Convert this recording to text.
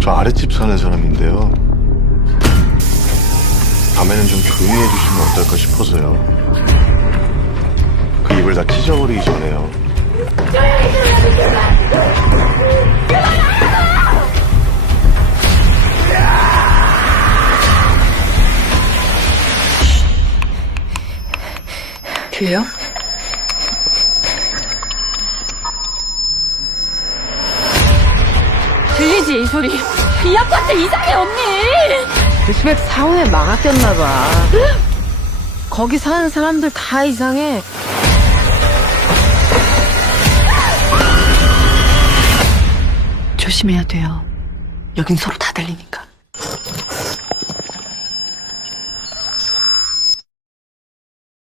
저 아랫집 사는 사람인데요. 밤에는 좀 조용히 해주시면 어떨까 싶어서요. 그 입을 다 찢어버리기 전에요. 들려? 들리지 이 소리. 이 아파트 이상해 언니. 그 시댁 사후에 막았겠나 봐. 거기 사는 사람들 다 이상해. 조심해야 돼요. 여긴 서로 다 들리니까.